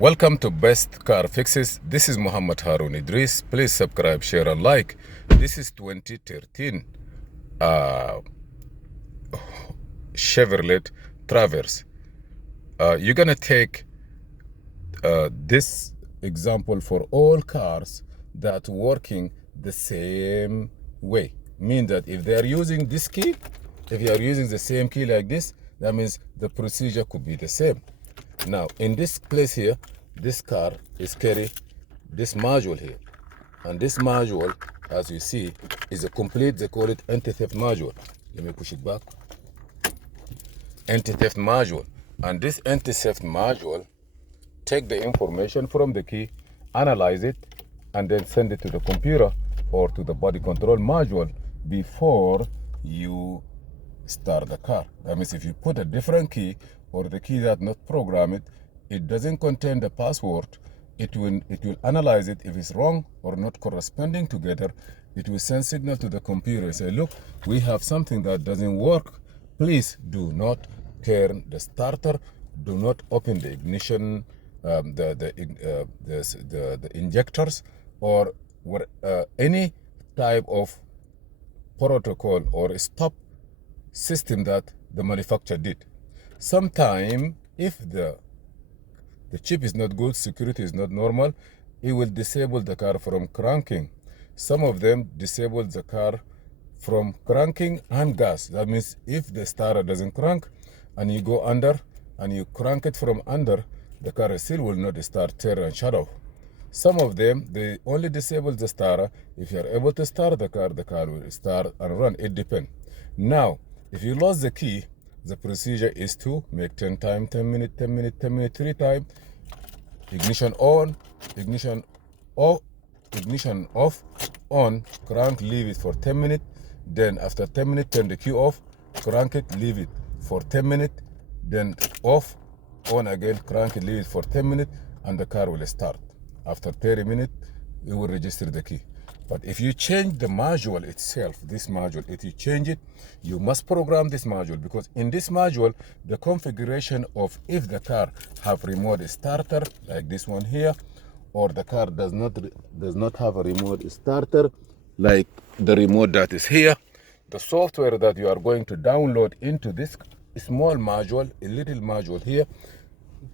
Welcome to Best Car Fixes. This is Muhammad Harun Idris. Please subscribe, share, and like. This is 2013 uh, Chevrolet Traverse. You're gonna take this example for all cars that working the same way. Mean that if they are using this key, if you are using the same key like this, that means the procedure could be the same. Now, in this place here, this car is carry this module here. And this module, as you see, is a complete, they call it anti-theft module. Let me push it back. Anti-theft module. And this anti-theft module, take the information from the key, analyze it, and then send it to the computer or to the body control module before you start the car. That means if you put a different key or the key that not programmed, it doesn't contain the password, it will analyze it. If it's wrong or not corresponding together, it will send signal to the computer, say, look, we have something that doesn't work. Please do not turn the starter, do not open the ignition, the injectors, or any type of protocol or stop system that the manufacturer did. Sometime if the chip is not good, security is not normal, it will disable the car from cranking. Some of them disable the car from cranking and gas. That means if the starter doesn't crank and you go under and you crank it from under, the car still will not start, turn and shut off. Some of them, they only disable the starter. If you are able to start the car will start and run. It depends. Now, if you lost the key, the procedure is to make 10 times, 10 minutes, 10 minutes, 10 minutes, 3 times. Ignition on, ignition off, ignition off, on, crank, leave it for 10 minutes. Then after 10 minutes, turn the key off, crank it, leave it for 10 minutes. Then off, on again, crank it, leave it for 10 minutes, and the car will start. After 30 minutes, it will register the key. But if you change the module itself, this module, if you change it, you must program this module, because in this module, the configuration of if the car have remote starter, like this one here, or the car does not have a remote starter, like the remote that is here, the software that you are going to download into this small module, a little module here,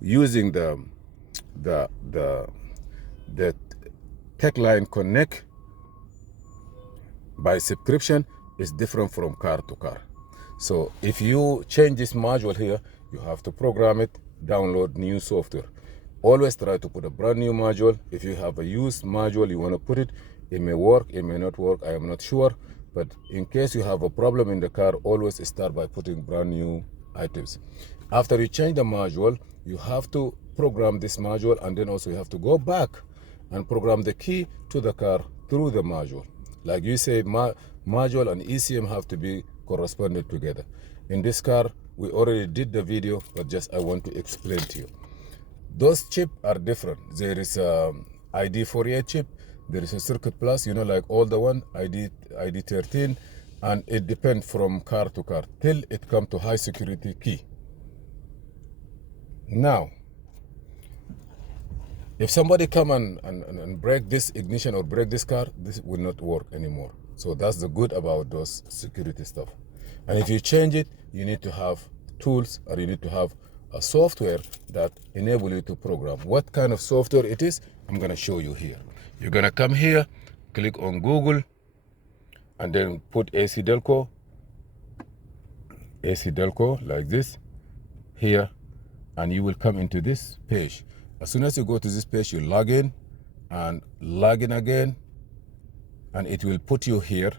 using the TechLine Connect by subscription is different from car to car. So if you change this module here, you have to program it, download new software. Always try to put a brand new module. If you have a used module, you want to put it, it may work, it may not work, I am not sure. But in case you have a problem in the car, always start by putting brand new items. After you change the module, you have to program this module, and then also you have to go back and program the key to the car through the module. Like you say, module and ECM have to be corresponded together. In this car, we already did the video, but just I want to explain to you. Those chips are different. There is a ID48 chip, there is a Circuit Plus, like all the one, ID13, and it depends from car to car till it comes to high security key. Now, if somebody come and break this ignition or break this car, this will not work anymore. So that's the good about those security stuff. And if you change it, you need to have tools, or you need to have a software that enable you to program. What kind of software it is, I'm gonna show you here. You're gonna come here, click on Google, and then put AC Delco like this here, and you will come into this page. As soon as you go to this page, you log in and log in again, and it will put you here.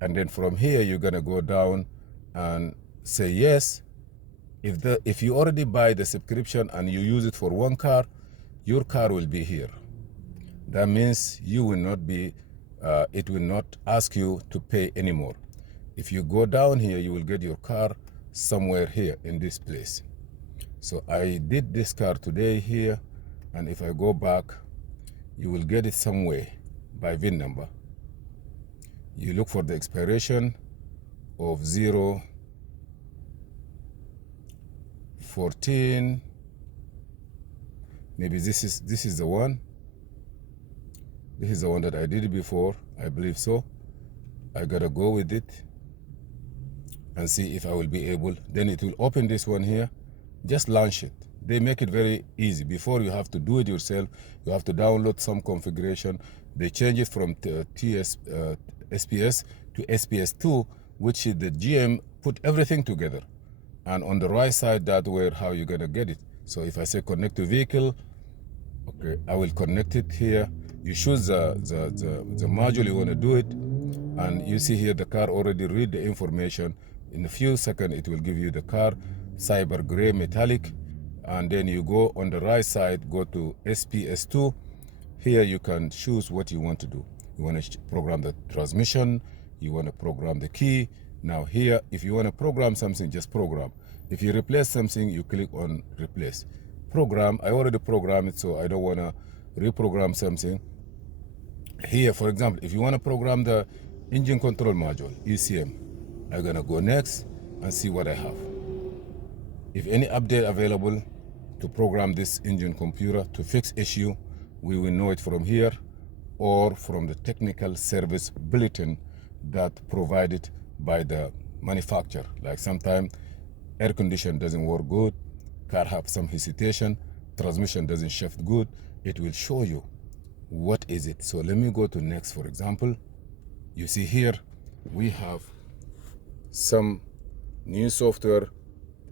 And then from here, you're gonna go down and say yes. If you already buy the subscription and you use it for one car, your car will be here. That means you will not be, it will not ask you to pay anymore. If you go down here, you will get your car somewhere here in this place. So I did this car today here, and if I go back, you will get it somewhere by VIN number. You look for the expiration of 014 Maybe this is the one. This is the one that I did before, I believe so. I gotta go with it and see if I will be able. Then it will open this one here. Just launch it. They make it very easy. Before you have to do it yourself, you have to download some configuration. They change it from SPS to SPS2, which is the GM put everything together. And on the right side, that where how you're gonna get it. So if I say connect to vehicle, okay, I will connect it here. You choose the module you want to do it, and you see here the car already read the information. In a few seconds it will give you the car, cyber gray metallic, and then you go on the right side, go to SPS2. Here you can choose what you want to do. You want to program the transmission, you want to program the key. Now here, if you want to program something, just program. If you replace something, you click on replace. Program, I already programmed it, so I don't want to reprogram something. Here, for example, if you want to program the engine control module, ECM, I'm going to go next and see what I have. If any update available to program this engine computer to fix issue, we will know it from here or from the technical service bulletin that provided by the manufacturer. Like sometimes air condition doesn't work good, car have some hesitation, transmission doesn't shift good, it will show you what is it. So let me go to next, for example. You see here we have some new software to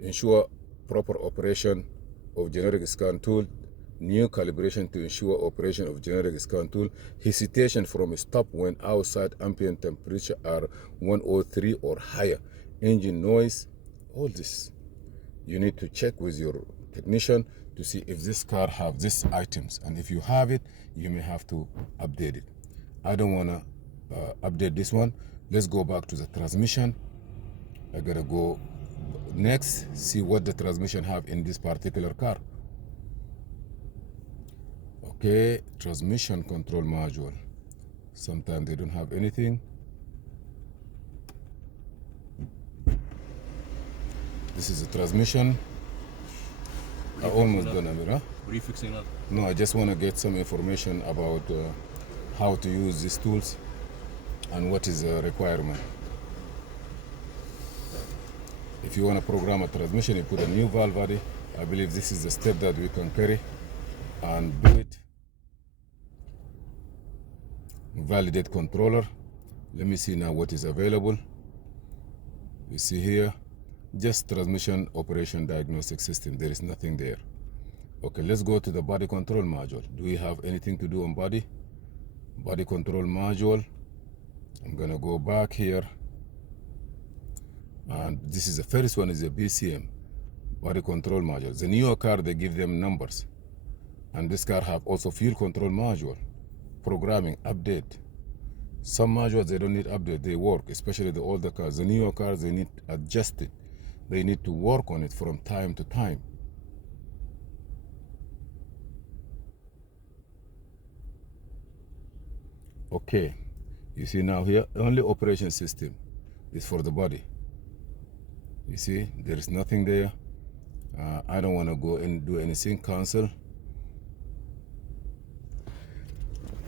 ensure proper operation of generic scan tool, new calibration to ensure operation of generic scan tool, hesitation from a stop when outside ambient temperature are 103 or higher, engine noise, all this. You need to check with your technician to see if this car have these items, and if you have it, you may have to update it. I don't want to update this one. Let's go back to the transmission. I gotta go next, see what the transmission have in this particular car. Okay, transmission control module. Sometimes they don't have anything. This is the transmission. I almost done it, huh? What are you fixing up? No, I just want to get some information about how to use these tools and what is the requirement. If you want to program a transmission, you put a new valve body. I believe this is the step that we can carry and do it. Validate controller. Let me see now what is available. You see here, just transmission operation diagnostic system. There is nothing there. Okay, let's go to the body control module. Do we have anything to do on body? Body control module. I'm gonna go back here. And this is the first one, is a BCM, body control module. The newer car, they give them numbers. And this car have also fuel control module, programming, update. Some modules, they don't need update, they work, especially the older cars. The newer cars, they need adjust it. They need to work on it from time to time. Okay, you see now here, only operation system is for the body. You see, there is nothing there. I don't want to go and do anything, cancel.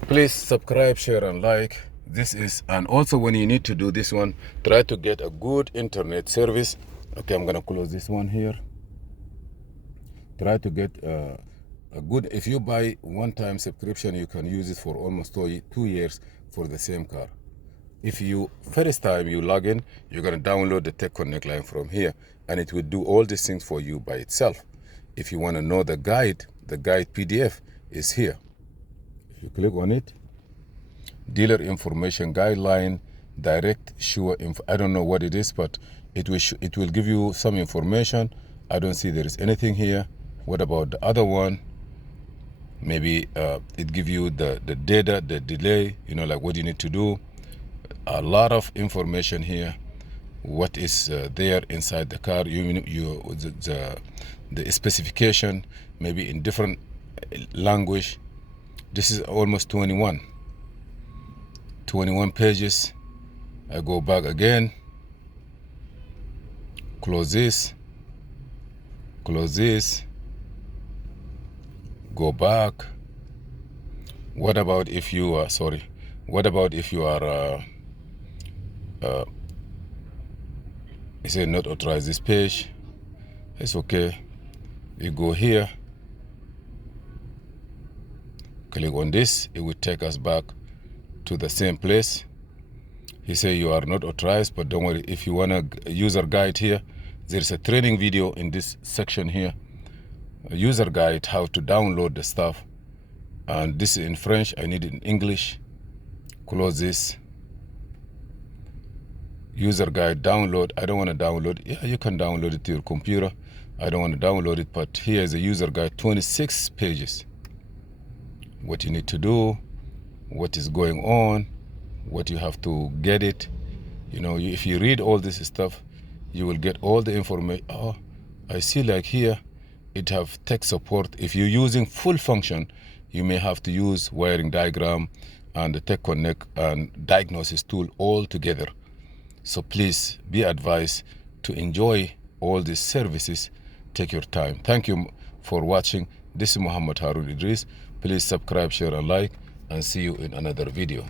Please subscribe, share, and like. This is, and also when you need to do this one, try to get a good internet service. Okay, I'm gonna close this one here. Try to get a good, if you buy one-time subscription, you can use it for almost 2 years for the same car. If you, first time you log in, you're gonna download the Tech Connect line from here, and it will do all these things for you by itself. If you wanna know the guide PDF is here. If you click on it, dealer information guideline, direct sure info. I don't know what it is, but it will give you some information. I don't see there is anything here. What about the other one? Maybe it give you the data, the delay, you know, like what you need to do. A lot of information here. What is there inside the car? The specification, maybe in different language. This is almost 21 pages. I go back again, close this, go go back. What about if you are it said not authorize this page? It's okay. You go here, click on this, it will take us back to the same place. He say you are not authorized, but don't worry, if you want a user guide here, there's a training video in this section here, a user guide how to download the stuff. And this is in French, I need it in English. Close this. User guide download. I don't want to download. Yeah, you can download it to your computer. I don't want to download it, but here is a user guide, 26 pages. What you need to do, what is going on, what you have to get it. You know, if you read all this stuff, you will get all the information. Oh, I see like here, it have tech support. If you're using full function, you may have to use wiring diagram and the tech connect and diagnosis tool all together. So please be advised to enjoy all these services. Take your time. Thank you for watching. This is Muhammad Harun Idris. Please subscribe, share, and like, and see you in another video.